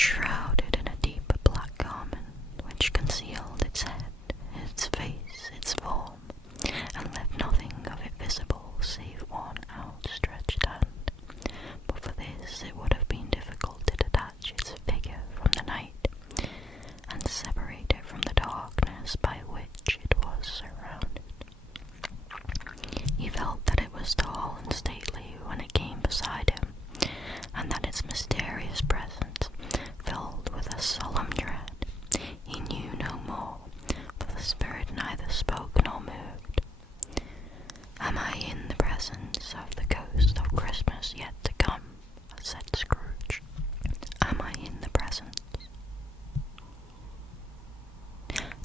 shrouded in a deep black garment which concealed its head, its face, its form, and left nothing of it visible save one outstretched hand. But for this it would have been difficult to detach its figure from the night, and separate it from the darkness by which it was surrounded. He felt that it was tall and stately when it came beside him, and that its mysterious presence filled with a solemn dread. He knew no more, for the spirit neither spoke nor moved. "Am I in the presence of the ghost of Christmas yet to come?" said Scrooge. "Am I in the presence?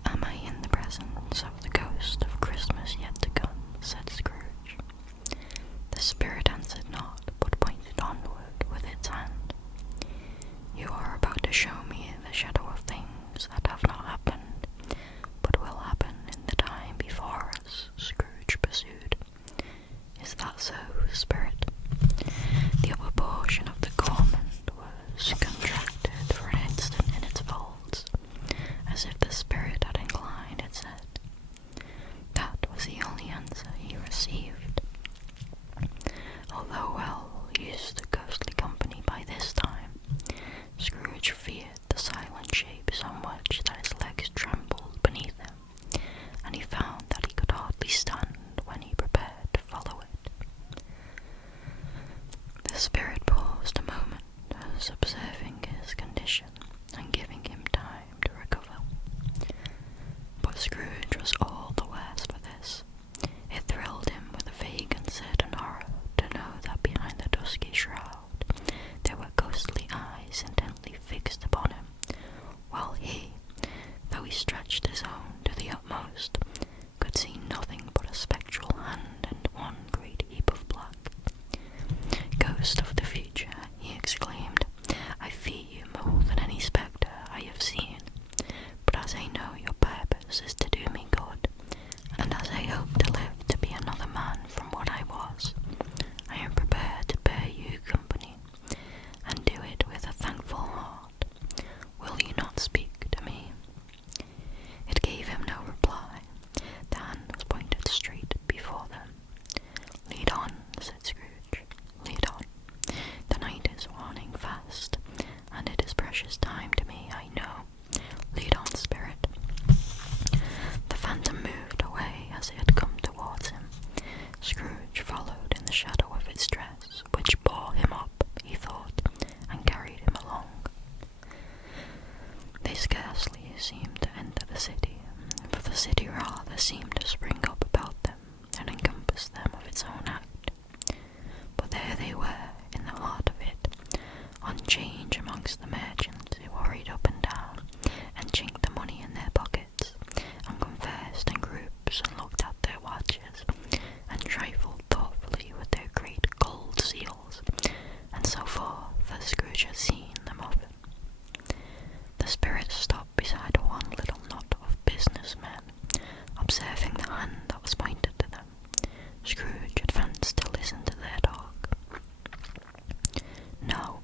Am I in the presence of the ghost of Christmas yet to come?" said Scrooge. The spirit answered not, but pointed onward with its hand. "You are about to show me the shadow of things that have not happened, but will happen in the time before us," Scrooge pursued. "Is that so, spirit?" The upper portion of the garment was contracted for an instant in its folds, as if the spirit had inclined its head. That was the only answer he received. Although well used to ghostly company by this time, Scrooge feared the silent shape so much that his legs trembled beneath him, and he found that he could hardly stand when he prepared to follow it. The spirit paused a moment, as observing his condition and giving him time to recover. But Scrooge was all the worse for this. It thrilled him with a vague and certain horror to know that behind the dusky shroud there were ghostly eyes intently fixed upon him, while he, though he stretched his own to the utmost, could see nothing but a spectral hand and one great heap of black. "Ghost of the future," he exclaimed, "I fear you more than any spectre I have seen. But as I know your purpose is to do me good, and as I hope to live to be another man from what I was, I am prepared to bear you company, and do it with a thankful heart. Will you not speak to me?" It gave him no reply. The hand was pointed straight before them. "Lead on," said Scrooge. "Lead on. The night is waning fast, and it is precious time to me, I know. Lead on, spirit." The phantom moved away as it had come towards him. Scrooge followed in the shadow of its dress, which bore him up, he thought, and carried him along. They scarcely seemed to enter the city, for the city rather seemed to spring up about them and encompass them of its own act. But there they were, in the heart of it, on change amongst the merchants who hurried up and down, and chinked the money in their pockets, and conversed in groups, and looked at their watches, and trifled thoughtfully with their great gold seals, and so forth, as Scrooge had seen them often. The spirit stopped beside one little knot of business men, observing the hand that was pointed to them. Scrooge advanced to listen to their talk. "No,"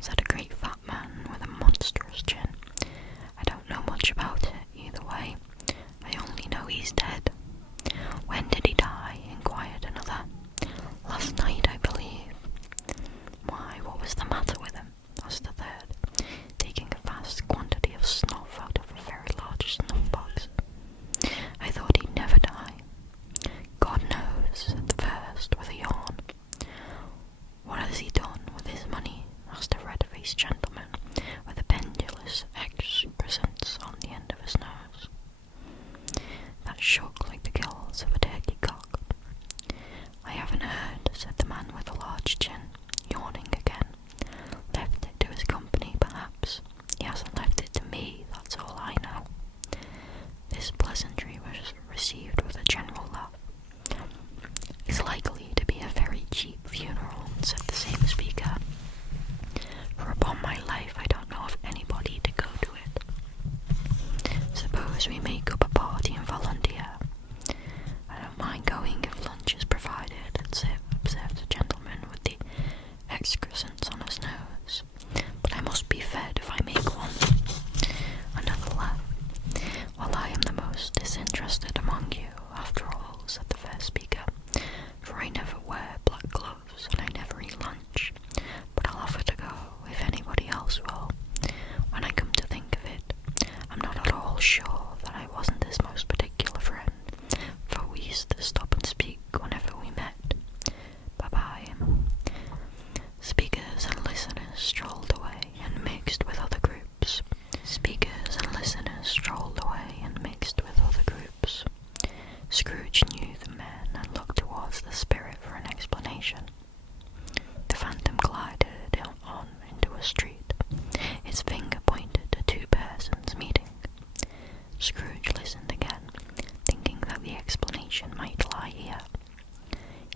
said a great fat man with a monstrous chin. "I don't know much about it either way. I only know he's dead." "When did he die?" inquired another. "Last night, I believe." "Why, what was the matter with him?" asked a third, taking a vast quantity of snuff out of a very large snuff box. "I thought he'd never die." "God knows," said the first with a yawn. "What has he done with his money?" asked a red-faced gentleman with a pendulous excrescence on the end of his nose that shook like the gills of a turkey cock. "I haven't heard," said the man with the large chin, yawning again. "Left it to his company, perhaps. He hasn't left it to me, that's all I know." This pleasantry was received with a general laugh. "It's likely to be a very cheap funeral," said the same speaker, "for upon my life I don't know of anybody to go to it. Suppose we make up a party and volunteer." "I don't mind going if lunch is provided," observed the gentleman with the excrescence on his nose. "But I must be fed if I was sure that I wasn't his most particular friend, for we used to stop and speak whenever we met. Bye-bye. Speakers and listeners strolled away and mixed with other groups. Speakers and listeners strolled away and mixed with other groups. Scrooge knew the men and looked towards the spirit for an explanation. The phantom glided on into a street. Its finger pointed to two persons meeting. Scrooge listened again, thinking that the explanation might lie here.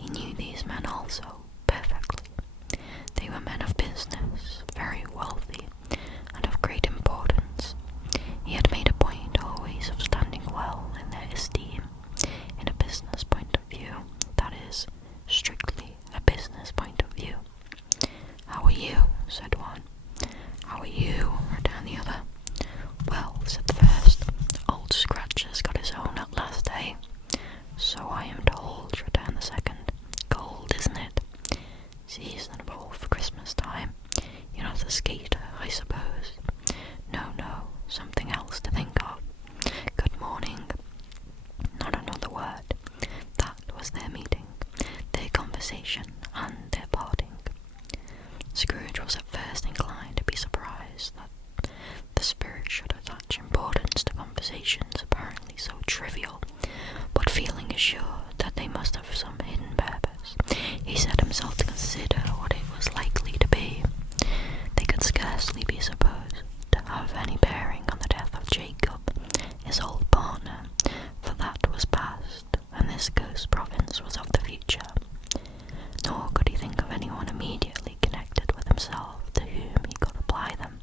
He knew these men also perfectly. They were men of business, very wealthy, and of great importance. He had made a point always of standing well in their esteem, in a business point of view, that is, strictly a business point of view. "How are you?" said one. "How are you?" returned the other. "Well," said the first, "Old Scratcher's got his own at last, eh?" "So I am told," returned the second. "Cold, isn't it?" "Seasonable for Christmas time. You're not a skater, I suppose?" No, something else to think of." "Good morning." Not another word. That was their meeting, their conversation, and their parting. Scrooge was at first inclined to be surprised that the spirit should attach importance to conversations apparently so trivial, but feeling assured that they must have some hidden purpose, he set himself to consider what it was likely to be. They could scarcely be supposed to have any bearing on the death of Jacob, his old partner, for that was past, and this ghost province was of the future. Nor could he think of anyone immediately connected with himself to whom he could apply them.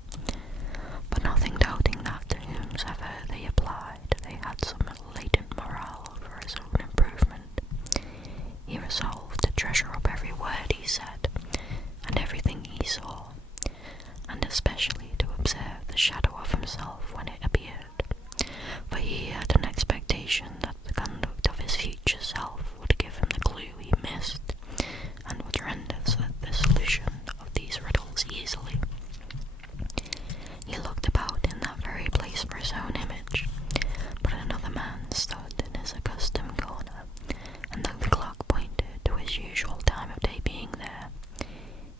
But nothing doubting that to whomsoever they applied, they had some latent morale for his own improvement, he resolved to treasure up every word he said, and everything he saw, and especially to observe the shadow of himself when it appeared, for he had an expectation that the conduct of his future self would give him the clue he missed, and would render the solution of these riddles easily. He looked about in that very place for his own image, but another man stood in his accustomed corner, and though the clock pointed to his usual time of day being there,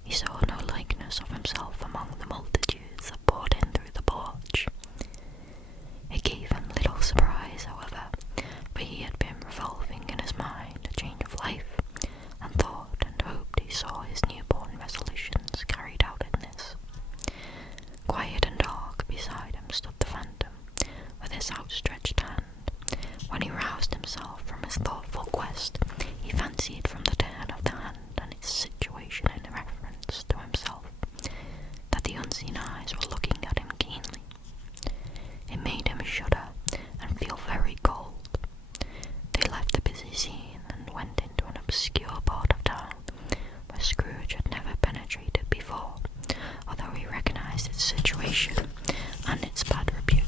he saw no likeness of himself among the multitudes that poured in through the porch. It gave him little surprise, however, for he had been revolving in his mind a change of life, and thought and hoped he saw his newborn resolutions carried out in this. Quiet and dark beside him stood the phantom, with his outstretched hand. When he roused himself from his thoughtful quest, he fancied from the turn of the hand and its situation in reference to himself, that the unseen eyes were looking at him keenly. It made him shudder and feel very cold. They left the busy scene and went into an obscure part of town, where Scrooge had never penetrated before, although he recognized its situation and its bad repute.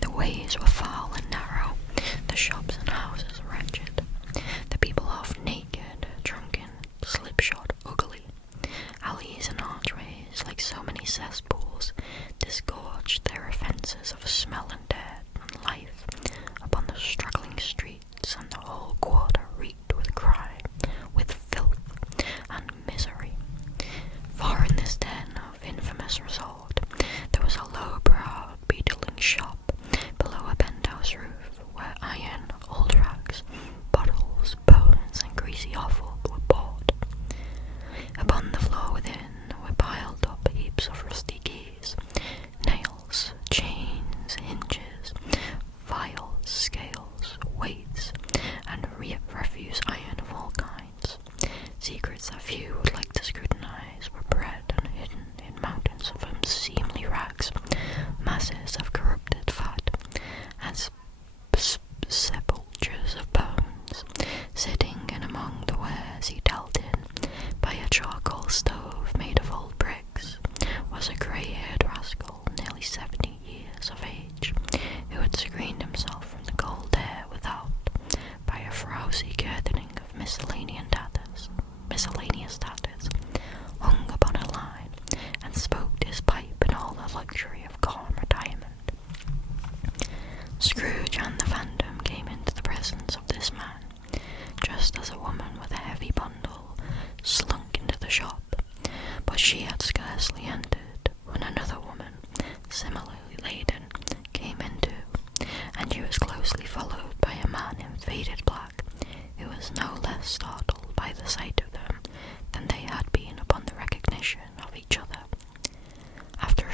The ways were foul and narrow, the shops and houses wretched, the people half naked, drunken, slipshod, ugly. Alleys and archways, like so many cesspools, disgorged their offences of smell and dirt and life upon the struggling streets, and the whole quarter reeked with crime, with filth, and misery. For in this den of infamous resort, there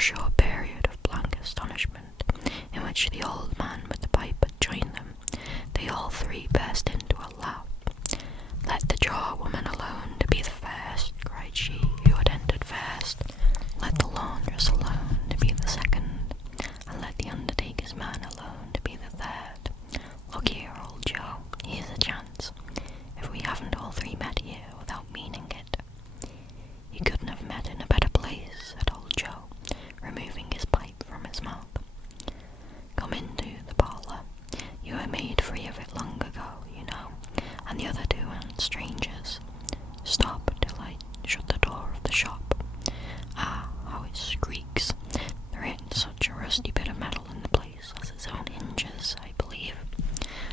short period of blank astonishment, in which the old man with the pipe had joined them, they all three burst into a laugh. "Let the jar-woman alone to be the first," cried she, who had entered first. "Let the laundress alone to be the second, and let the undertaker's man alone to be the third. Look here, old Joe, here's a chance. If we haven't all three met here without meaning it." "You couldn't have met in a better place," said old Joe, removing his pipe from his mouth. "Come into the parlour. You were made free of it long ago, you know, and the other two aren't strangers. Stop till I shut the door of the shop. Ah, how it squeaks. There ain't such a rusty bit of metal in the place as its own hinges, I believe,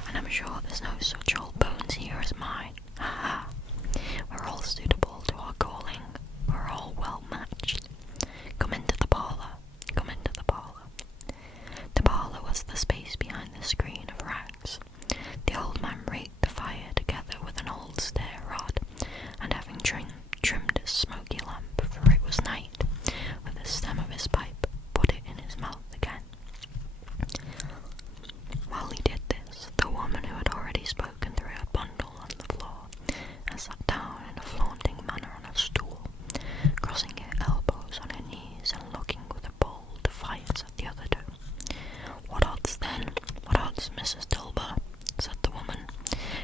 and I'm sure there's no such old bones here as mine. Ha! We're all suitable to our calling. We're all well matched. Come into the parlour. Come into the parlour." The parlour was the space behind the screen of rags. The old man raked the fire together with an old stair rod, and having trimmed his smoky lamp, for it was night, with the stem of his pipe, put it in his mouth again. While he did this, the woman who had already spoken threw a bundle on the floor, and sat down in a flaunting manner on a stool, crossing her elbows on her knees and looking with a bold defiance at the other two. "What odds then? What odds, Mrs. Dilber?" said the woman.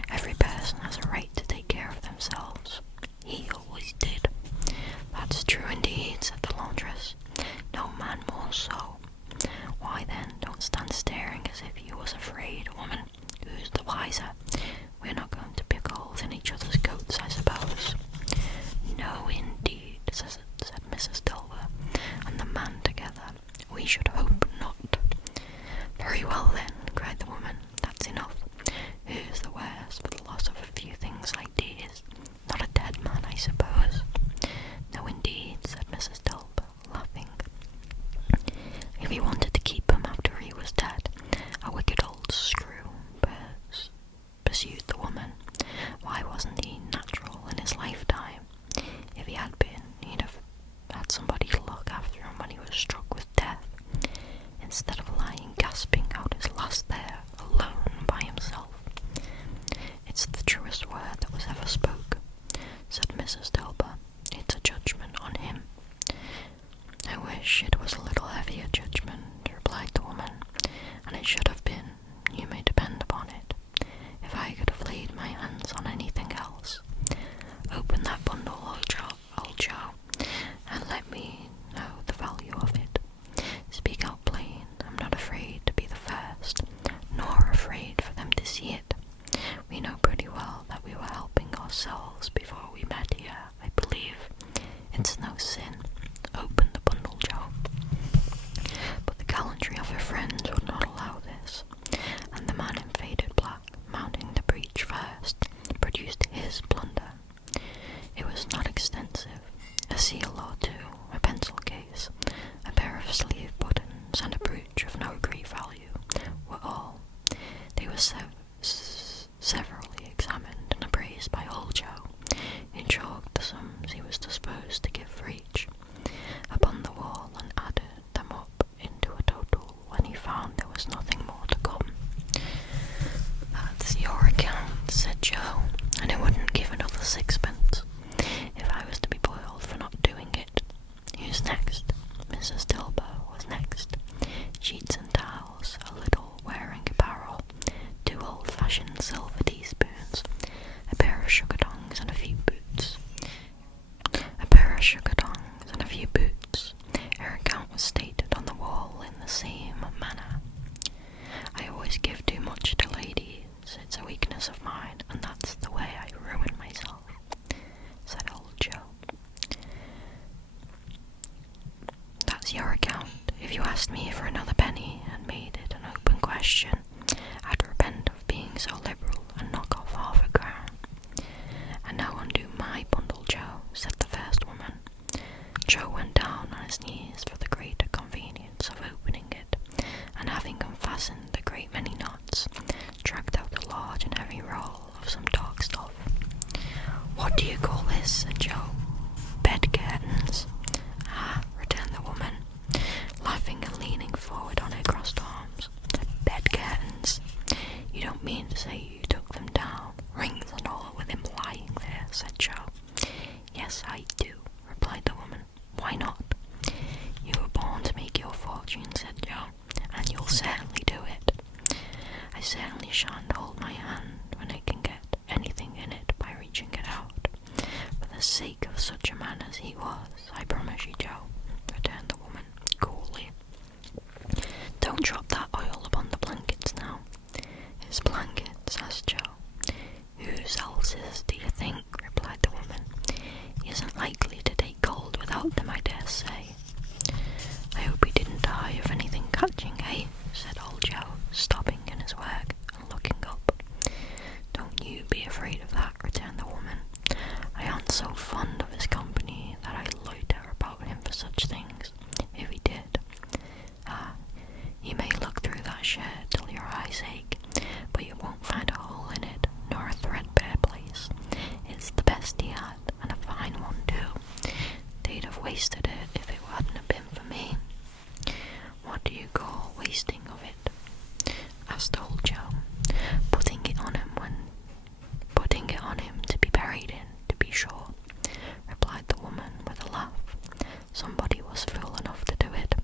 "Every person has a right to take care of themselves. He always did." "That's true indeed," said the laundress. "No man more so. Why then, don't stand staring as if you was afraid, woman. Who's the wiser? We're not going to pick holes in each other's coats, I suppose." "No, indeed," said Mrs. Dilber and the man together. "We should hope not." "Very well then," cried the woman. "That's enough. Who's the worse for the loss of a few things like these? Not a dead man, I suppose?" "No, indeed," said Mrs. Dilber, laughing. "If he wanted to keep him after he was dead, a wicked old screw," pursued the woman. "Why wasn't he natural in his lifetime? If he had been, he'd have had somebody to look after him when he was struck with death, instead of lying gasping out his last there, alone by himself." "It's the truest word that was ever spoke," said Mrs. Dilber. "It's a judgment on him." "I wish it was a little heavier judgment," replied the woman, "and it should have been, you may depend upon it. If I could have laid my hands on anything else. Open that bundle, old Joe, and let me know the value of it. Speak out plain. I'm not afraid to be the first, nor afraid for them to see it. We know pretty well that we were helping ourselves before we met here, I believe. It's no sin. Open the bundle, Joe." But the gallantry of her friends would not allow this, and the man in faded black, mounting the breach first, produced his plunder. It was not extensive. A seal or two, a pencil case, a pair of sleeve buttons, and a brooch of no great value were all. They were severally examined and appraised by old Joe, who chalked the sums he was disposed to give for each upon the wall and added them up into a total when he found there was nothing more to come. "That's your account," said Joe, "and I wouldn't give another sixpence if I was to be boiled for not doing it. Who's next?" Mrs. Dilber was next. Sheets and towels, a little wearing apparel, 2 old-fashioned silver teaspoons, a pair of sugar tongs and a few boots. Her account was stated on the wall in the same manner. "I always give too much to ladies. It's a weakness of mine, and that's the way I ruin myself," said old Joe. "That's your account. If you asked me for another penny and made it an open question, I'd repent of being so liberal and knock off £0.50. And now undo my bundle, Joe," said the first woman. Joe went down on his knees for the greater convenience of opening it, and having unfastened a great many knots, dragged out a large and heavy roll of some dark stuff. "What do you call this?" said Joe. "Bed curtains." "Ah," returned the woman, say you took them down, rings and all, with him lying there," said Joe. "Yes, I do," replied the woman. "Why not?" "You were born to make your fortune," said Joe, "and you'll certainly do it." "I certainly shan't hold my hand when I can get anything in it by reaching it out, for the sake of such a man as he was, I promise you, Joe," returned the woman, coolly. "Don't drop that oil upon the blankets now." "His blankets?" asked Joe. "Whose else's, do you think?" replied the woman. "He isn't likely to take cold without them, I dare say." "I hope he didn't die of anything catching, eh?" said old Joe, stopping in his work and looking up. "Don't you be afraid of that," returned the woman. "I aren't so fond of his company that I loiter about him for such things, if he did. Ah, you may look through that shed till your eyes ache, but you won't find a hole in it, nor a threadbare place. It's the best he had, and a fine one too. They'd have wasted it if it hadn't have been for me." "What do you call wasting of it?" asked old Joe. Putting it on him to be buried in, to be sure," replied the woman with a laugh. "Somebody was fool enough to do it,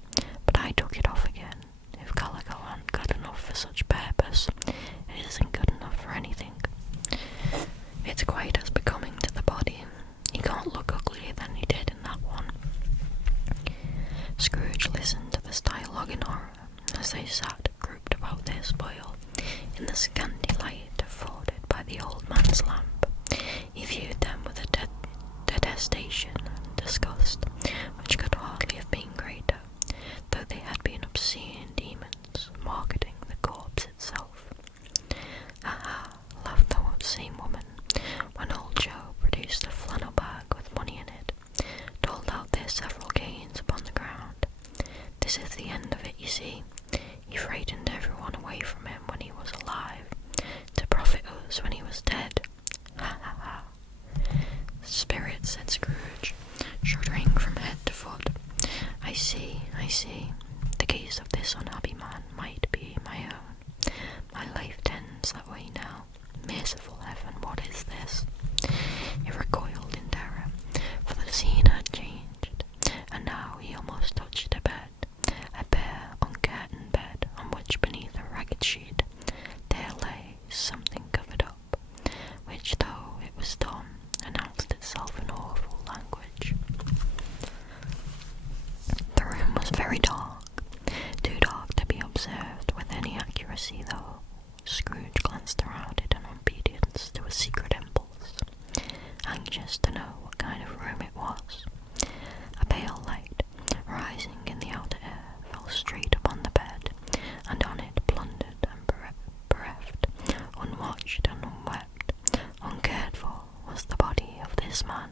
but I took it off again. If calico aren't good enough for such purpose, it isn't good enough for anything. It's quite as becoming to the body. He can't look uglier than he did in that one." Scrooge listened to this dialogue in horror, as they sat grouped about their spoil, in the scanty light afforded by the old man's lamp. He viewed them with a detestation and disgust which could hardly have been greater, though they had been obscene demons marketing the corpse itself. "Aha!" laughed the same woman, when old Joe produced a flannel bag with money in it, doled out their several gains upon the ground. "This is the end of it, you see. He frightened everyone away from him when he was alive, to profit us when he was dead. Ha ha ha!" "Spirit," said Scrooge, shuddering from head to foot. I see. The case of this unhappy man might be my own. My life tends that way now. Merciful heaven, what is this?" He recoiled in terror, for the scene had changed, and now he almost touched a bed, a bare, uncurtained bed, on which, beneath a ragged sheet, there lay something covered up, which, though it was dumb, announced itself in awful language. The room was very dark, too dark to be observed with any accuracy, though Scrooge glanced around it in obedience to a secret impulse, anxious to know what kind of room it was. A pale light, rising in the outer air, fell straight upon the bed, and on it, plundered and bereft, unwatched and unwept, uncared for, was the body of this man.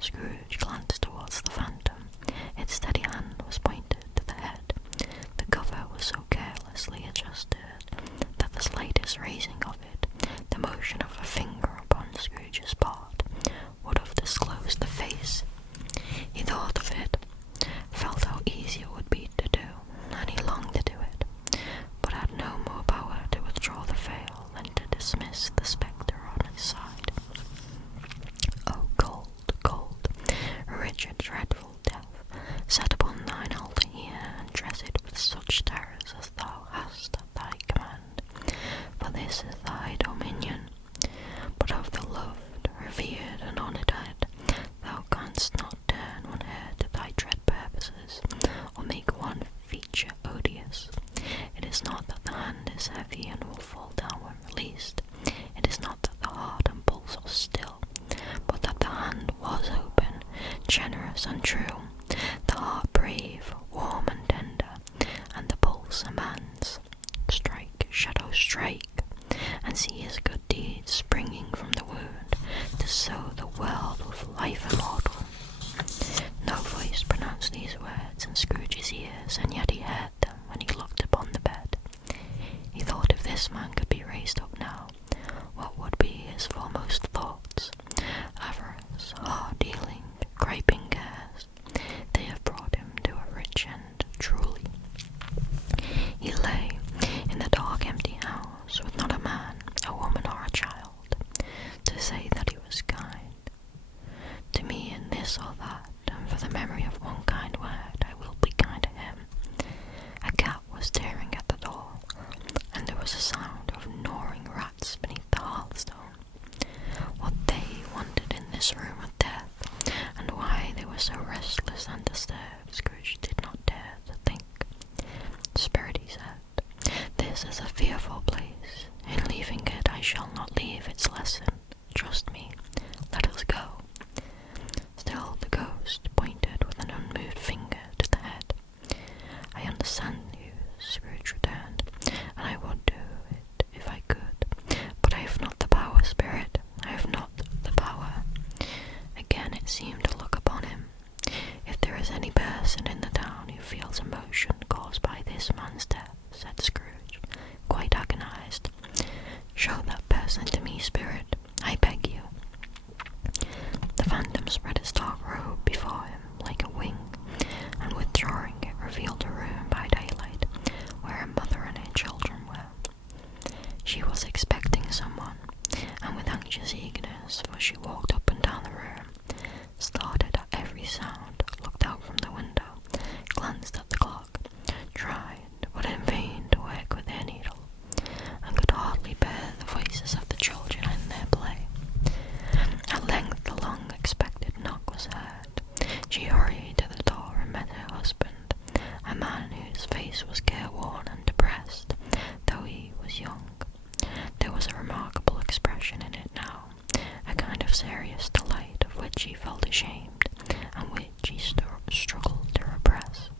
Scrooge glanced towards the phantom. Its steady hand was pointed to the head. The cover was so carelessly adjusted that the slightest raising of it, the motion of a finger upon Scrooge's part, would have disclosed the face. He thought of it, felt how easy it would be to do, and he longed to do it, but had no more power to withdraw the veil than to dismiss the spectre on his side. "O cold, cold, rigid, dreadful death, set upon thine altar here, and dress it with such terrors as thou hast at thy command, for this is thy dominion. But of the loved, revered, and honoured head, thou canst not turn one hair to thy dread purposes, or make one feature odious. It is not that the hand is heavy and will fall down when released. It is not that the heart and pulse are still, but that the hand was open, generous and true, the heart brave, warm and tender, and the pulse a man's. Strike, shadow, strike, and see his good deeds springing from the wound, to sow the world with life immortal." No voice pronounced these words in Scrooge's ears, and yet he heard them when he looked upon the bed. He thought if this man could be raised up now, what would be his foremost thoughts? Avarice, hard-dealing, griping cares, they have brought him to a rich end, truly. He lay in the dark, empty house, with not a man child's emotion caused by this man's death," said Scrooge, quite agonized. "Show that person to me, spirit, I beg you." The phantom spread its dark robe before him like a wing, and withdrawing it revealed a room by daylight where her mother and her children were. She was expecting someone, and with anxious eagerness, for she walked up and down the room, started at every sound, looked out from the window, glanced at the clock, tried, but in vain, to work with her needle, and could hardly bear the voices of the children in their play. At length the long-expected knock was heard. She hurried to the door and met her husband, a man whose face was careworn and depressed, though he was young. There was a remarkable expression in it now, a kind of serious delight of which he felt ashamed, and which he struggled to repress.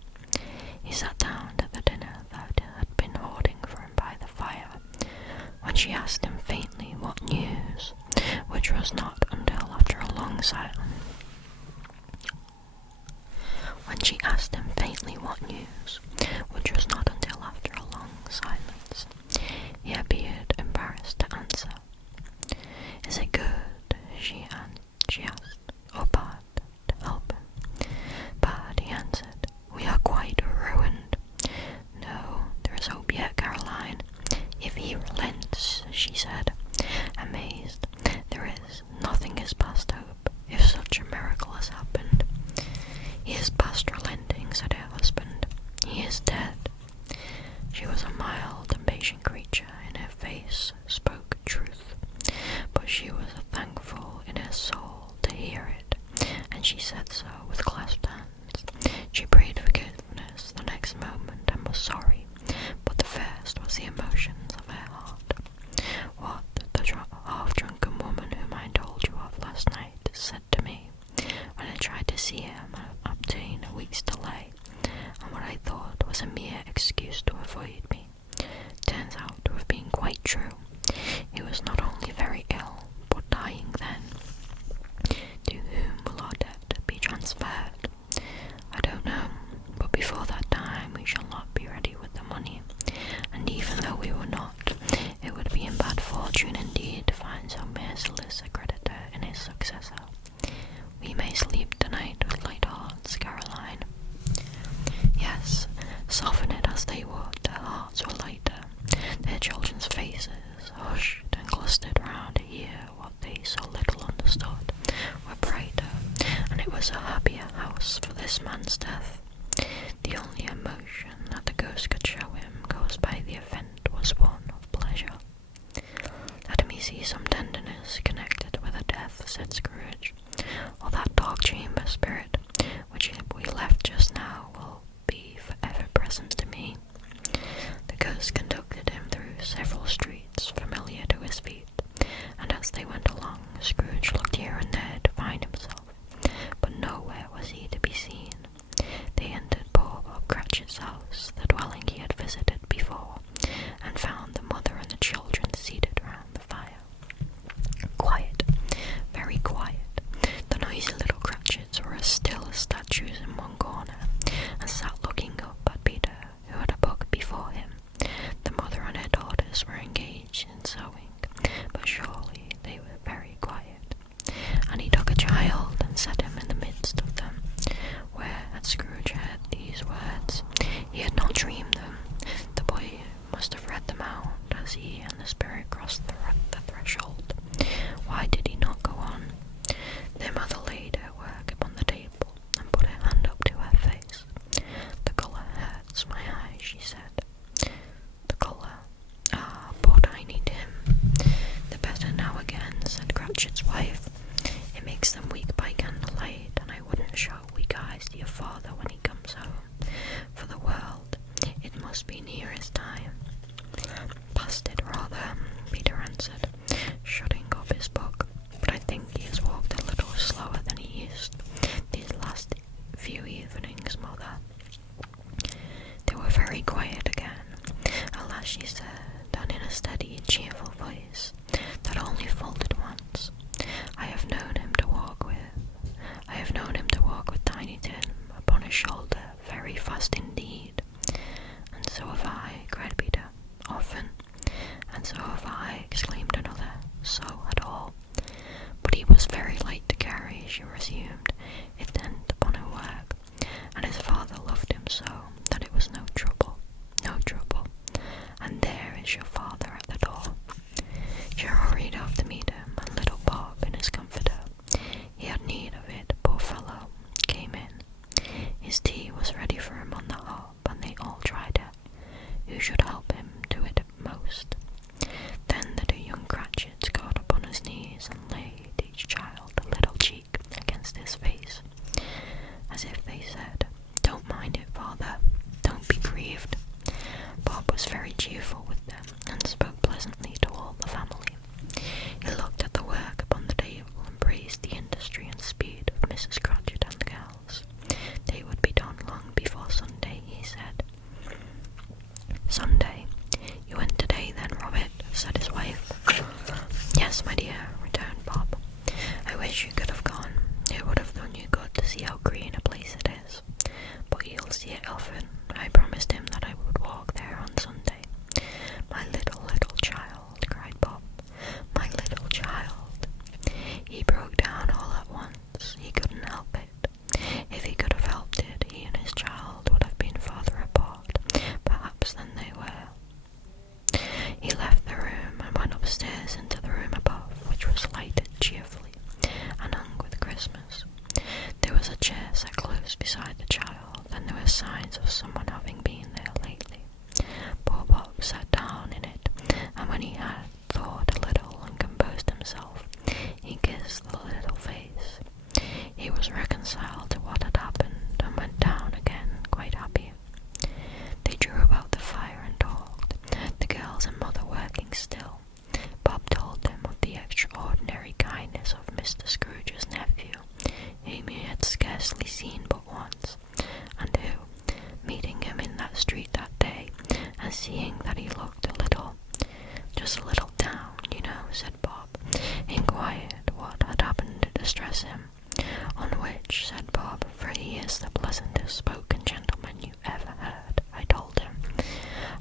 He sat down to the dinner that had been hoarding for him by the fire, when she asked him faintly what news, which was not until after a long silence. He appeared embarrassed to answer. "Is it good?" she asked. "Or bad? To help him?" "Bad," he answered. "We are quite ruined." "No, there is hope yet, Caroline. If he relents," she said, amazed. "There is. Nothing is past hope, if such a miracle has happened." "He is past relenting," said her husband. "He is dead." She was a mild and patient creature, and her face spoke truth, but she was thankful in her soul to hear it, and she said so with clasped hands. She prayed forgiveness the next moment and was sorry, but the first was the emotions of her heart. What the half-drunken woman whom I told you of last night said to me, when I tried to see him and obtain a week's delay, and what I thought was a mere excuse to avoid me, turns out to have been quite true. He was not only very ill, but dying then. To whom will our debt be transferred? I don't know, but before that time we shall not be ready with the money, and even though we were not, it would be in bad fortune indeed to find so merciless a creditor in his successor. We may sleep tonight with light hearts, Caroline. Yes, soften it as they would, their hearts were lighter, their children's faces, hushed and clustered round to hear what they so little understood, were brighter, and it was a happier house for this man's death. The only emotion that the ghost could show him caused by the event was one of pleasure. "Let me see some tenderness connected with a death," said Scrooge, "or that dark chamber spirit, which we left just now, will be forever present to me." The ghost conducted him through several streets familiar to his feet, and as they went along, Scrooge looked here and there to find himself, but nowhere was he to be seen. They entered poor Bob Cratchit's house, the dwelling he had visited before, and found the mother and the children seated round the fire. Quiet, very quiet. The noisy little Cratchits were as still as statues in one corner, and sat looking up at Peter, who had a book before him. The mother and her daughters were engaged in sewing, but surely they were very quiet. And he took a child and set him in the midst of them. Where had Scrooge heard these words? He had not dreamed them. The boy must have read them out as he and the spirit crossed the threshold. Why did he not go on? Their mother laid her work upon the table and put her hand up to her face. "The colour hurts my eyes," she said. "The colour? Ah, poor Tiny Tim." "The better now again," said Cratchit's wife. "It makes them weak by candlelight, and I wouldn't show weak eyes to your father when he comes home, for the world. It must be near his time." "Past it, rather," Peter answered, shutting up his book. "But I think he has walked a little slower than he used these last few evenings, Mother." They were very quiet again. At last she said, and in a steady, cheerful voice, that only faltered once, "I have known him to walk with Tiny Tim upon his shoulder very fast indeed. joyful with them, and spoke pleasantly to all the family. He looked at the work upon the table, and praised the industry and speed of Mrs. Cratchit and the girls. They would be done long before Sunday, he said. Sunday? You went today then, Robert? Said his wife. Yes, my dear, returned Bob. I wish you could have gone. It would have done you good to see how green a place it is. But you'll see it often. I promised him that I would walk there on Sunday. My little child, cried Bob. My little child. He broke down all at once. He couldn't help it. If he could have helped it, he and his child would have been farther apart, perhaps, than they were. He left the room and went upstairs into the room above, which was lighted cheerfully and hung with Christmas. There was a chair set close beside the child, and there were signs of someone having been there lately. Poor Bob sat down in it, and when he had thought a little and composed himself, he kissed the little face. He was reconciled to what had happened, and went down again quite happy. They drew about the fire and talked, the girls and mother working still. Bob told them of the extraordinary kindness of Mr. Scrooge's nephew, whom he had scarcely seen but once, and who, meeting him in that street that day, and seeing that he looked just a little down, you know, said Bob, inquired what had happened to distress him. On which, said Bob, for he is the pleasantest spoken gentleman you ever heard, I told him,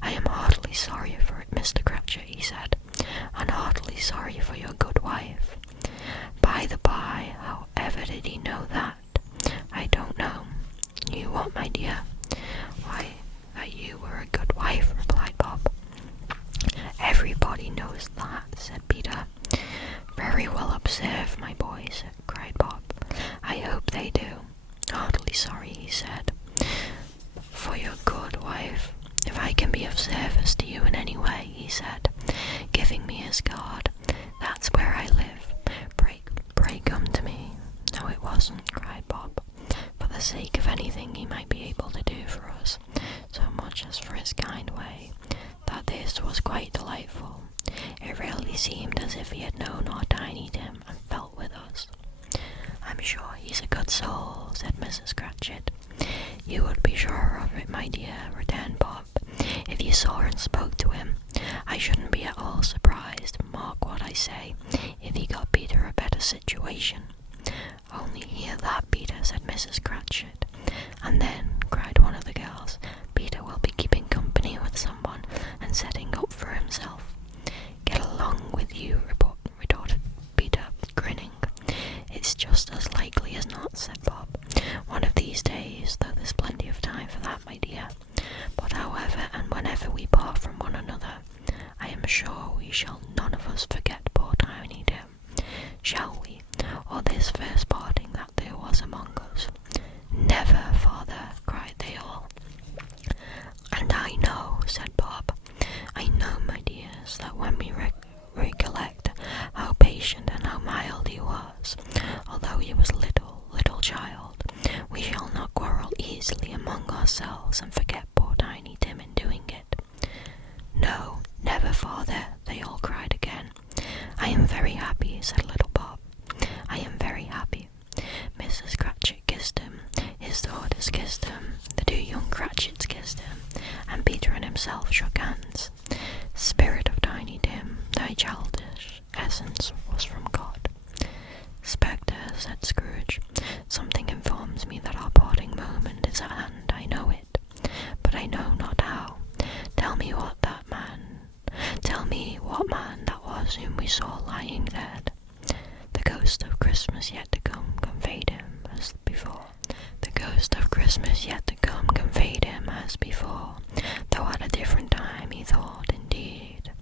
I am heartily sorry for it, Mr. Cratchit, he said, and heartily sorry for your good wife. By the by, how ever did he know that? I don't know. Knew what, my dear? Why, that you were a good wife, replied Bob. Everybody knows that, said Peter. Very well observed, my boys, cried Bob. I hope they do. Heartily sorry, he said, for your good wife. If I can be of service to you in any way, he said, giving me his card, that's where I live. Pray come to me. No, it wasn't, cried Bob, for the sake of anything he might be able to do for us, so much as for his kind way, that this was quite delightful. It really seemed as if he had known our Tiny Tim and felt with us. I'm sure he's a good soul, said Mrs. Cratchit. You would be sure of it, my dear, returned Bob. If you saw and spoke to him, I shouldn't be at all surprised, mark what I say, if he got Peter a better situation. Only hear that, Peter, said Mrs. Cratchit. And then, cried one of the girls, Peter will be keeping company with someone and setting up for himself. Get along with you, retorted Peter, grinning. It's just as likely as not, said Bob. One of these days, though there's plenty of time for that, my dear. But however and whenever we part from one another, I am sure we shall none of us forget poor Tiny Tim. Shall we? Or this first parting that there was among us? Never, father, cried they all. And I know, said Bob, I know, my dears, that when we recollect how patient and how mild he was, although he was little child, we shall not quarrel easily among ourselves and forget poor Tiny Tim in doing it. No, never, father, they all cried again. I am very happy, said little Bob. I am very happy. Mrs. Cratchit kissed him, his daughters kissed him, the two young Cratchits kissed him, and Peter and himself shook hands. Spirit of Tiny Tim, thy childish essence was from God. Spectre, said Scrooge, something informs me that our parting moment is at hand. I know it, but I know not how. Tell me what man that was whom we saw lying dead. The ghost of Christmas yet to come conveyed him as before. The ghost of Christmas yet to come conveyed him as before, though at a different time he thought, indeed.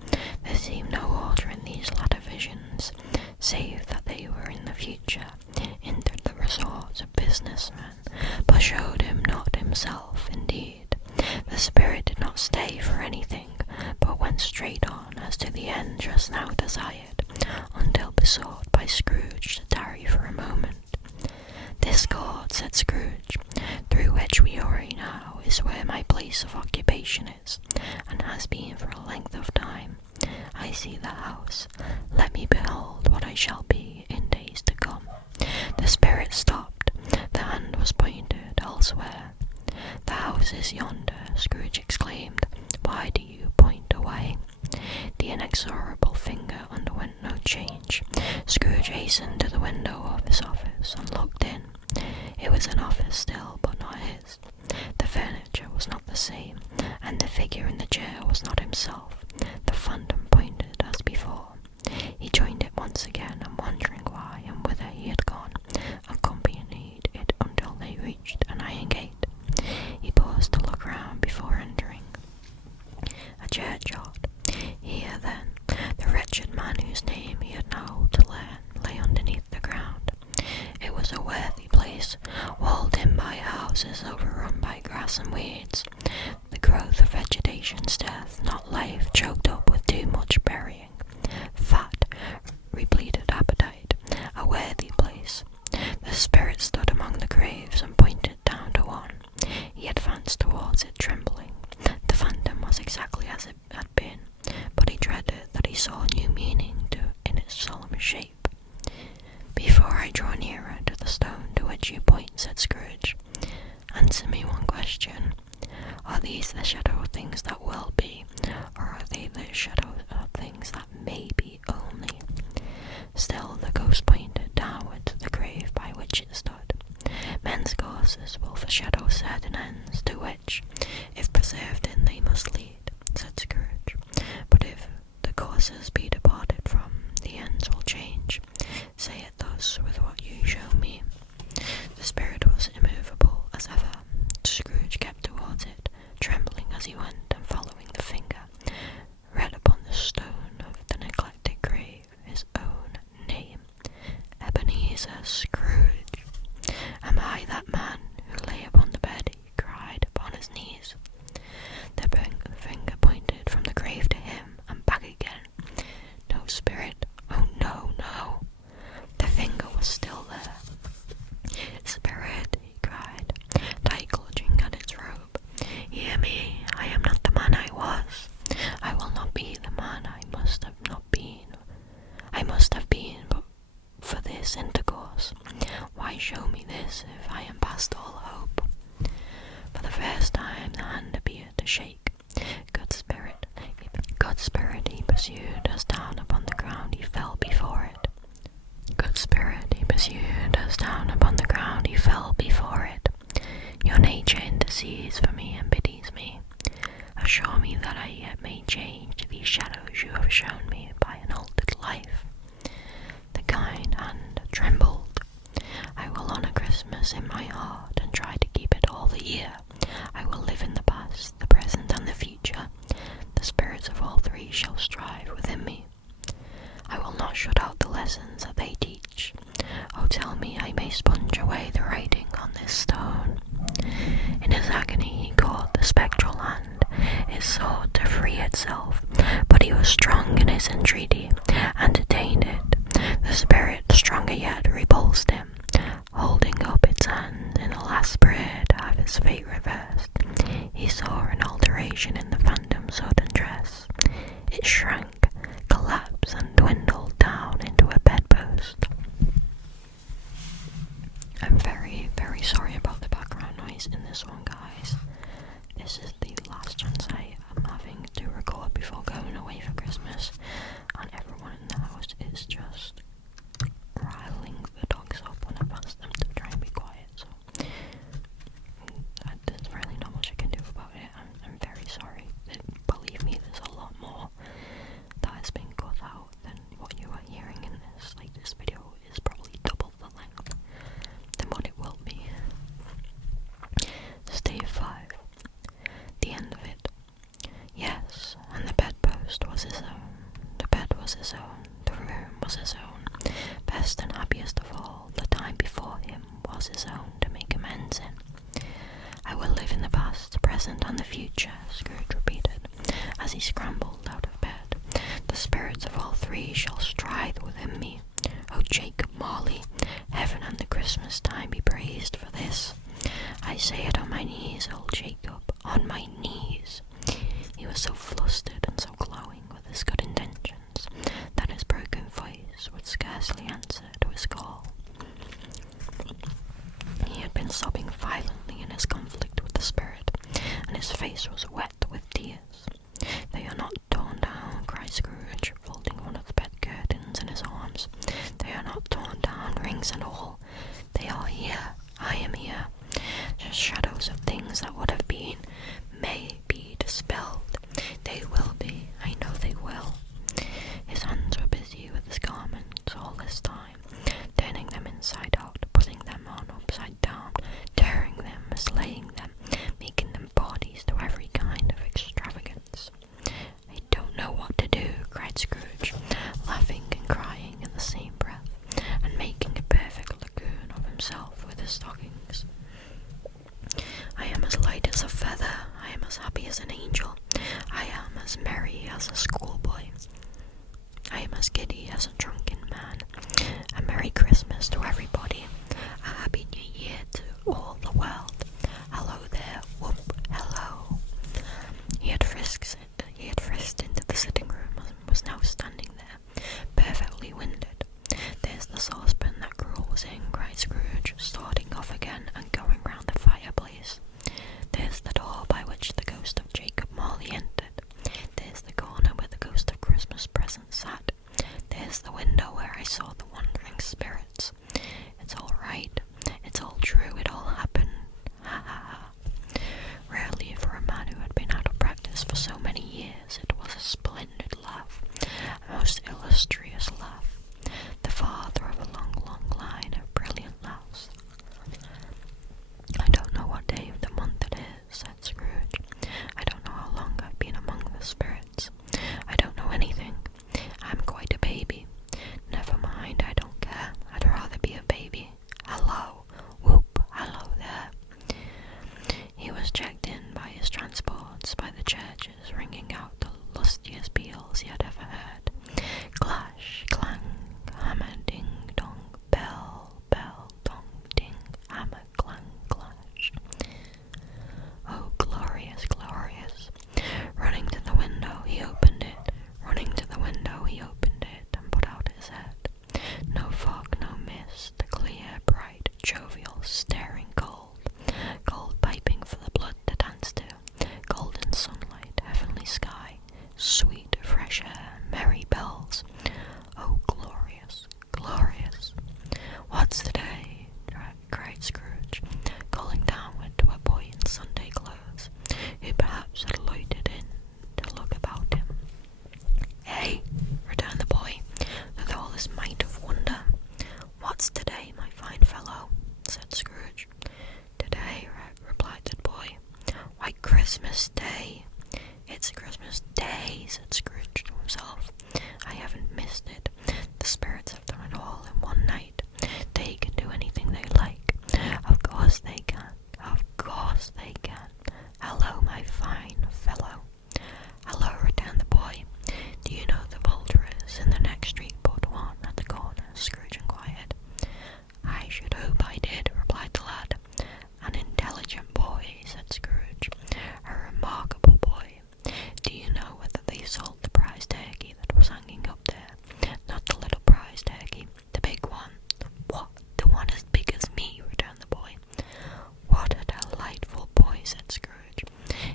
There seemed no order in these latter visions, save that they were in the future, entered the resorts of businessmen, but showed him not himself, indeed. The spirit did not stay for anything, but went straight on as to the end just now desired, until besought by Scrooge to tarry for a moment. This court, said Scrooge, through which we hurry now, is where my place of occupation is, and has been for a see the house. Let me behold what I shall be in days to come. The spirit stopped. The hand was pointed elsewhere. The house is yonder, Scrooge exclaimed. Why do you point away? The inexorable finger underwent no change. Scrooge hastened to the window of his office and looked in. It was an office still, but not his. The furniture was not the same, and the figure in the chair was not himself. The phantom pointed as before. He joined it once again, and wondering why and whither he had gone, accompanied it until they reached an iron gate. He paused to look round before entering. A churchyard. Here, then, the wretched man whose name he had now to learn lay underneath the ground. It was a worthy place, walled in by houses overrun by grass and weeds. The growth of vegetation's death, not life, choked up with too much burying. Fat, repleted appetite, a worthy place. The spirit stood among the graves and pointed down to one. He advanced towards it, trembling. The phantom was exactly as it had been, but he dreaded that he saw new meaning in its solemn shape. Before I draw nearer to the stone to which you point, said Scrooge, answer me one question. Are these the shadow of things that will be, or are they the shadow of things that may be only? Still the ghost pointed downward to the grave by which it stood. Men's courses will foreshadow certain ends, to which, if preserved in, they must lead, said Scrooge. But if the courses be departed from, the ends will change. Say it thus with what you show me. The spirit was immovable as ever. Scrooge kept towards it, trembling as he went, and following the finger, read upon the stone of the neglected grave his own name, Ebenezer Scrooge. Am I that man who lay upon the bed? He cried, upon his knees. The finger pointed from the grave to him and back again. No spirit, oh no, no. The finger was still there. Spirit, he cried, tight clutching at its robe. Hear me, I am not the man I was. I will not be the man I must have not been. I must have been but for this intercourse. Why show me this if I am past all hope? For the first time the hand appeared to shake. Good spirit, he pursued, as down upon the ground he fell before it. Good spirit, he pursued, as down upon the ground he fell before it. Your nature intercedes for me and pities me. Assure me that I yet may change these shadows you have shown me by an altered life. The kind hand trembled. I will honour Christmas in my heart and try to keep it all the year. I will live in the past, the present, and the future. The spirits of all three shall strive within me. I will not shut out the lessons that they teach. Oh, tell me I may sponge away the writing on this stone. In his agony he caught the spectral hand. It sought to free itself, but he was strong in his entreaty, and detained it. The spirit, stronger yet, repulsed him. Holding up its hand in a last prayer to have its fate reversed, he saw an alteration in the phantom's sudden dress. It shrank, collapsed, and dwindled down into a bedpost. I'm very, very sorry about the background noise in this one, guys. This is the last chance I am having to record before going away for Christmas, and everyone in the house is just riling the dogs up when I've asked them to try and be quiet, so there's really not much I can do about it. I'm very sorry. Believe me, there's a lot more that has been cut out than what you are hearing in this. Like, this video is probably double the length than what it will be. Stave 5. The end of it. Yes, and the bedpost was his own. The bed was his own. The room was his own. Best and happiest of all, the time before him was his own to make amends in. I will live in the past, the present, and the future, Scrooge repeated, as he scrambled out of bed. The spirits of all three shall strive within me. Oh, Jacob Marley, heaven and the Christmas time be praised for this. I say it on my knees, old Jacob, on my knees. He was so flustered and so glowing with his good intentions face was wet with tears. "They are not torn down," cried Scrooge, folding one of the bed curtains in his arms. "They are not torn down, rings and all. They are here. I am here. Just shadows of things that would have been, may be dispelled. They will be. I know they will." His hands were busy with his garments all this time, turning them inside out, putting them on upside down, tearing them, slaying them, making them bodies to every kind of extravagance. "I don't know what to do," cried Scrooge, laughing and crying in the same breath, and making a perfect lagoon of himself with his stockings. "I am as light as a feather. I am as happy as an angel. I am as merry as a schoolboy. I am as giddy as a drunken man. A Merry Christmas to everybody. A Happy New Year to all the world. Hello there, whoop, hello." He had frisked into the sitting room and was now standing there, perfectly winded. "There's the saucepan that Gruel was in," cried Scrooge, starting off again and going round the fireplace. "There's the door by which the ghost of Jacob Marley entered. There's the corner where the ghost of Christmas present sat. There's the window where I saw the wandering spirits. It's all right. It's all true. It all happened. Ha ha ha." Rarely, for a man who had been out of practice for so many years, it was a splendid laugh, a most illustrious laugh, the father of a long, long line of brilliant laughs. "I don't know what day of the month it is," said Scrooge. "I don't know how long I've been among the spirits. I don't know anything. I'm quite a baby. Never mind, I don't care. I'd rather be a baby. Hello, whoop, hello there." He was checked in by his transports, by the churches ringing out the lustiest peals he had ever heard. Clash, clang, hammer, ding, dong, bell, bell, dong, ding, hammer, clang, clash. Oh, glorious, glorious. Running to the window, he opened it. Running to the window, he opened it and put out his head. No fog, no mist, clear, bright, jovial, staring cold. Cold piping for the blood to dance to. Golden sunlight, heavenly sky, sweet, fresh air, merry bells. Oh, glorious, glorious. "What's today?" cried Scrooge, calling downward to a boy in Sunday clothes, who perhaps had loitered in to look about him. "Hey," returned the boy, with all his might of wonder. "What's today, my fine fellow?" said Scrooge. "Today," replied the boy. "Why, Christmas Day." "It's Christmas Day," said Scrooge to himself. "I haven't missed it. The spirits have done it all in one night. They can do anything they like. Of course they can. Of course they can. Hello, my fine fellow." "Hello," returned the boy. "Do you know the poulterers in the next street but one at the corner?" Scrooge inquired. "I should hope I did," replied the lad. "An intelligent boy," said Scrooge. "A remarkable boy. Do you know whether they sold the prize turkey that was hanging up there? Not the little prize turkey, the big one." "What, the one as big as me?" returned the boy. "What a delightful boy," said Scrooge.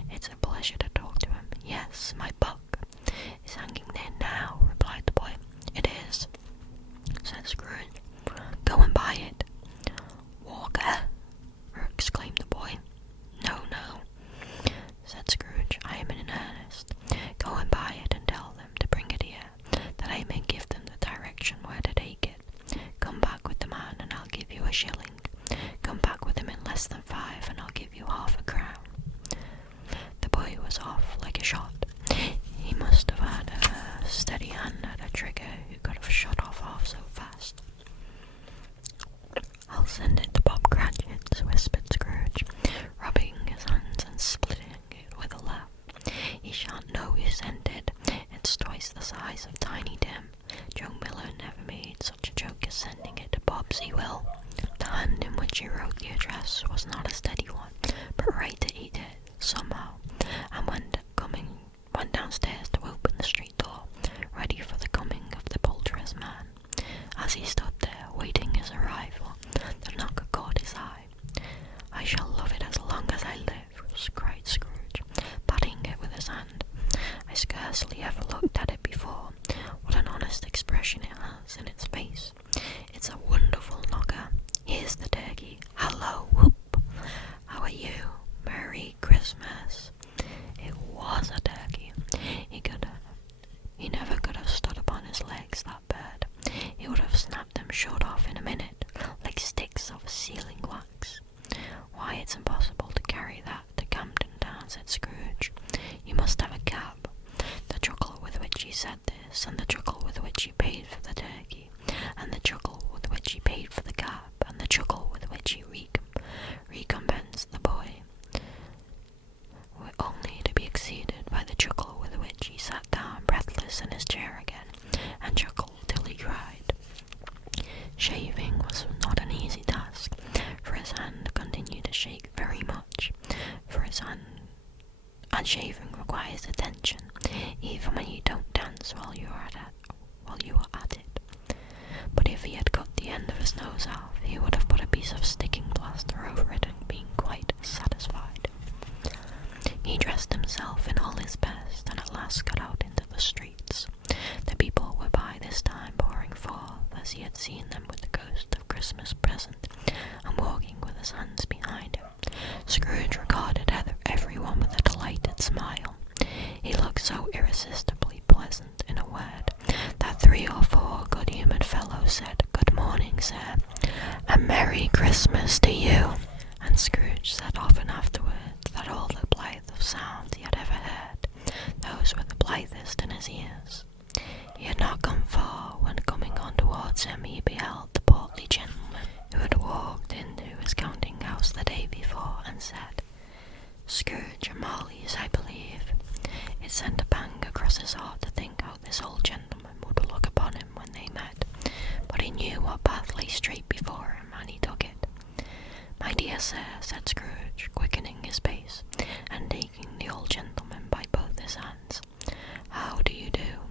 "It's a pleasure to talk to him. Yes, my buck is hanging there now," replied the boy. "It is," said Scrooge. "Go and buy it." "Walker!" exclaimed the boy. "No, no," said Scrooge. "I am in earnest. Go and buy it and tell them to bring it here, that I may give them the direction where to take it. Come back with the man and I'll give you a shilling. Come back with him in less than 5 and I'll give you half a crown." The boy was off like a shot. He must have had a steady hand at a trigger who could have shot off half so fast. "I'll send it to Bob Cratchit's," whispered Scrooge, rubbing his hands and splitting it with a laugh. "He shan't know you sent it. It's twice the size of Tiny Tim. Joe Miller never made such a joke as sending it to Bob's, he will." The hand in which he wrote the address was not a steady one, but right at he did, somehow, and went downstairs to open the street door, ready for the coming of the poulterer's man. As he stood there, waiting his arrival, the knocker caught his eye. "I shall love it as long as I live," cried Scrooge. his hand. I scarcely ever looked at it before. What an honest expression it has in its face. It's a wonderful knocker. Here's the turkey. Hello, whoop. How are you? Merry Christmas. It was a turkey. He never could have stood upon his legs, that bird. He would have snapped them short off in a minute, like sticks of sealing wax. Why, it's impossible to carry that to Camden Town, said Scrooge. You must have a cab. The chuckle with which he said this, and the chuckle with which he paid for the turkey, and the chuckle with which he paid for the cab, and the chuckle with which he recompensed the boy, were only to be exceeded by the chuckle with which he sat down breathless in his chair again, and chuckled till he cried. Shaving was not an easy task, for his hand continued to shake very much, and shaving requires attention, even when you don't dance while you are at it. But if he had cut the end of his nose off, he would have put a piece of sticking plaster over it and been quite satisfied. He dressed himself in all his best, and at last got out into the streets. The people were by this time pouring forth, as he had seen them with the ghost of Christmas present, and walking with his hands behind him. Scrooge regarded everyone with a delighted smile. He looked so irresistibly pleasant, in a word, that 3 or 4 good-humoured fellows said, "Good morning, sir, and Merry Christmas to you." And Scrooge said often afterwards that all the blithe sounds he had ever heard, those were the blithest in his ears. He had not gone far when, coming on towards him, he beheld the portly gentleman who had walked into his counting-house the day before, and said, "Scrooge and Marley's, I believe." It sent a pang across his heart to think how this old gentleman would look upon him when they met, but he knew what path lay straight before him, and he took it. "My dear sir," said Scrooge, quickening his pace, and taking the old gentleman by both his hands, "how do you do?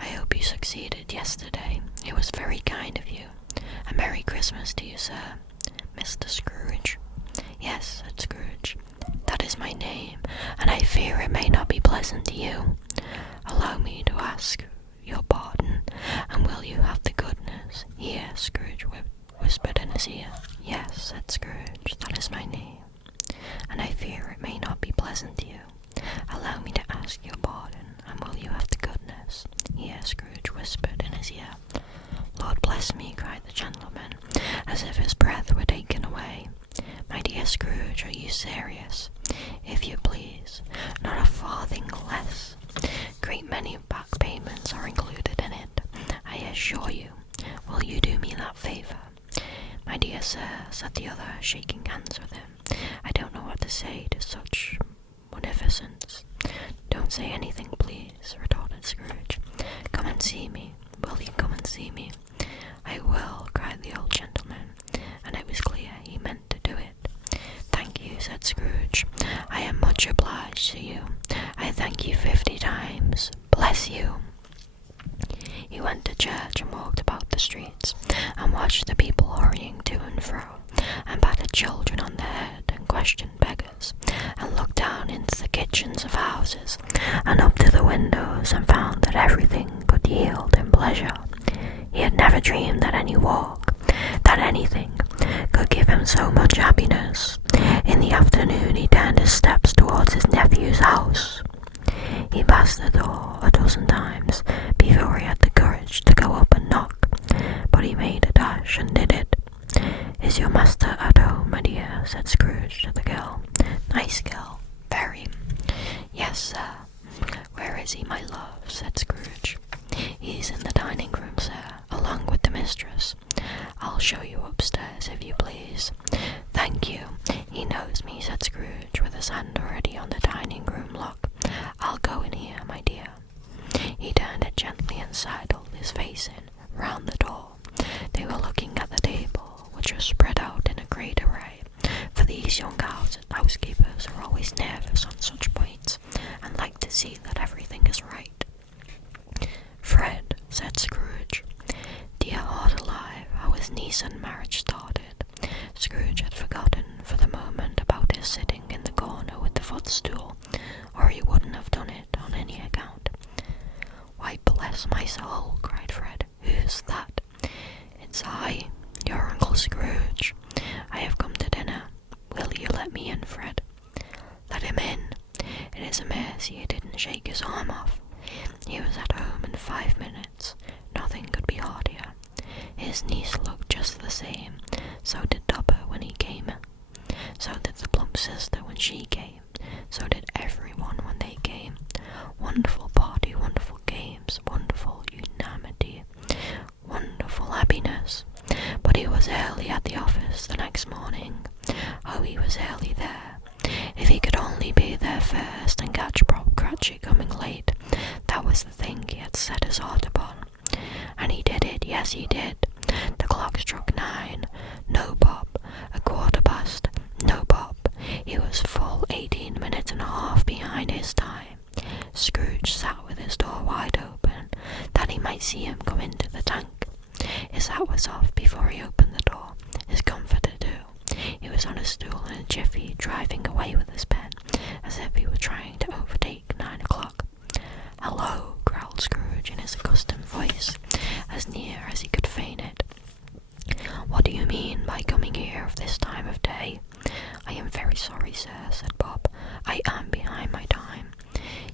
I hope you succeeded yesterday. It was very kind of you. A Merry Christmas to you, sir." "Mr. Scrooge?" "Yes," said Scrooge. "That is my name, and I fear it may not be pleasant to you. Allow me to ask your pardon, and will you have the goodness—" "Here," Scrooge whispered in his ear. "Yes," said Scrooge, "that is my name, and I fear it may not be pleasant to you. Allow me to ask your pardon, and will you have the goodness—" "Here," Scrooge whispered in his ear. "Lord bless me," cried the gentleman, as if his breath were taken away. "My dear Scrooge, are you serious?" "If you please, not a farthing less. Great many back payments are included in it, I assure you. Will you do me that favour?" "My dear sir," said the other, shaking hands with him, "I don't know what to say to such munificence." "Don't say anything, please," retorted Scrooge. "Come and see me. Will you come and see me?" "I will," cried the old gentleman, and it was clear he meant to do it. "Thank you," said Scrooge. "I am much obliged to you. I thank you 50 times. Bless you." He went to church and walked about the streets, and watched the people hurrying to and fro, and patted children on the head, and questioned beggars, and looked down into the kitchens of houses, and up to the windows, and found that everything could yield him pleasure. He had never dreamed that any walk, that anything, could give him so much happiness. In the afternoon he turned his steps towards his nephew's house. He passed the door a dozen times before he had the courage to go up and knock, but he made a dash and did it. "Is your master at home, my dear?" said Scrooge to the girl. "Nice girl, very." "Yes, sir." "Where is he, my love?" said Scrooge. "He's in the dining room, sir, along with the mistress." "I'll show you upstairs, if you please." "Thank you. He knows me," said Scrooge, with his hand already on the dining room lock. "I'll go in here, my dear." He turned it gently and sidled his face in, round the door. They were looking at the table, which was spread out in a great array, for these young housekeepers are always nervous on such points, and like to see that everything is right. "Fred," said Scrooge, "dear heart alive, how his niece and marriage started." Scrooge had forgotten for the moment about his sitting in the corner with the footstool, or he wouldn't have done it on any account." "Why, bless my soul," cried Fred. "Who's that?" "It's I, your Uncle Scrooge. I have come to dinner. Will you let me in, Fred?" "Let him in. It is a mercy he didn't shake his arm off. He was at home in 5 minutes. Nothing could be heartier. His niece looked just the same. So did Topper when he came. So did the plump sister when she came. So did everyone when they came. Wonderful party, wonderful games, wonderful unanimity, wonderful happiness. But he was early at the office the next morning. Oh, he was early there. If he could only be there first and catch Bob Cratchit coming late, that was the thing he had set his heart upon. And he did it, yes he did. The clock struck 9. No Bob. 1/4 past. No Bob. He was full 18 minutes and a half behind his time. Scrooge sat with his door wide open, that he might see him come into the tank. His hat was off before he opened the door, his comforter too. He was on a stool in a jiffy, driving away with his pen, as if he were trying to overtake 9 o'clock. "Hello," growled Scrooge in his accustomed voice, as near as he could feign it. "What do you mean by coming here of this time of day?" "I am very sorry, sir," said Bob. "I am behind my time."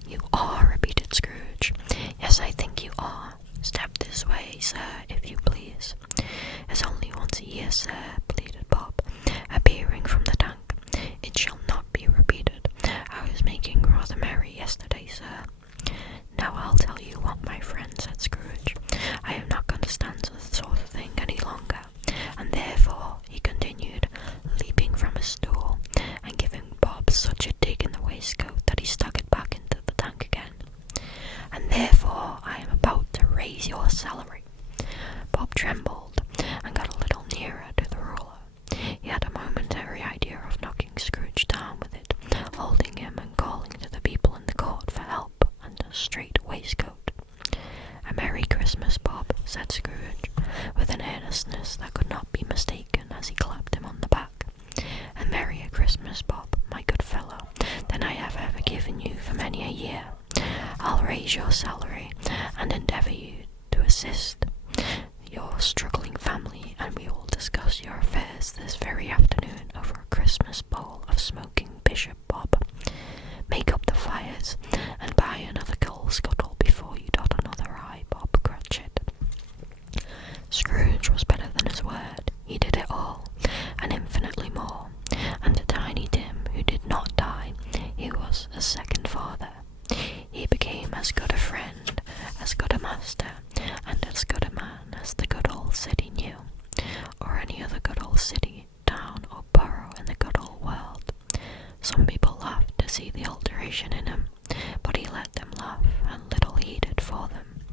"You are," repeated Scrooge. "Yes, I think you are. Step this way, sir, if you please." "It's only once a year, sir," pleaded Bob, appearing from the tank. "It shall not be repeated. I was making rather merry yesterday, sir." "Now I'll tell you what, my friend," said Scrooge. "I am not going to stand this sort of thing any longer, and therefore," he continued, leaping from his stool, and giving Bob such a dig in the waistcoat that he stuck it back into the tank again, "and therefore I am about to raise your salary." Bob trembled, and got a little nearer to the ruler. He had a momentary idea of knocking Scrooge down with it, holding him and calling to the people in the court for help and a straight waistcoat. "A Merry Christmas, Bob," said Scrooge, with an earnestness that could not be mistaken, as he clapped him on the back. "A merrier Christmas, Bob, my good fellow, than I have ever given you for many a year. I'll raise your salary, and endeavour you to assist your struggling family, and we will discuss your affairs this very afternoon over a Christmas bowl of smoking bishop, Bob. Make up the fires, and buy another coal scuttle before you dot another I, Bob Cratchit." Scrooge was better than his word. He did it all, and infinitely more. And to Tiny Tim, who did not die, he was a second father. He became as good a friend, as good a master, and as good a man as the good old city knew, or any other good old city, town, or borough in the good old world. Some people laughed to see the alteration in him, but he let them laugh, and little heeded for them,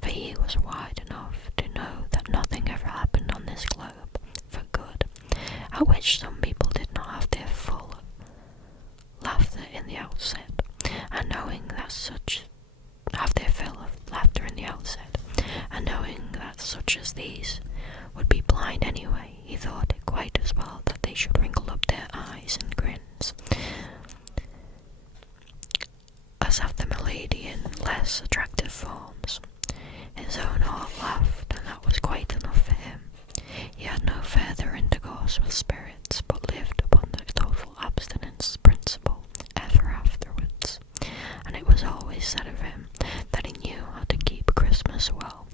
for he was wide enough to know that nothing ever happened on this globe for good, at which some people did not have their full laughter in the outset, and knowing that such such as these would be blind anyway, he thought it quite as well that they should wrinkle up their eyes and grins, as have the milady in less attractive forms. His own heart laughed, and that was quite enough for him. He had no further intercourse with spirits, but lived upon the total abstinence principle ever afterwards, and it was always said of him that he knew how to keep Christmas well.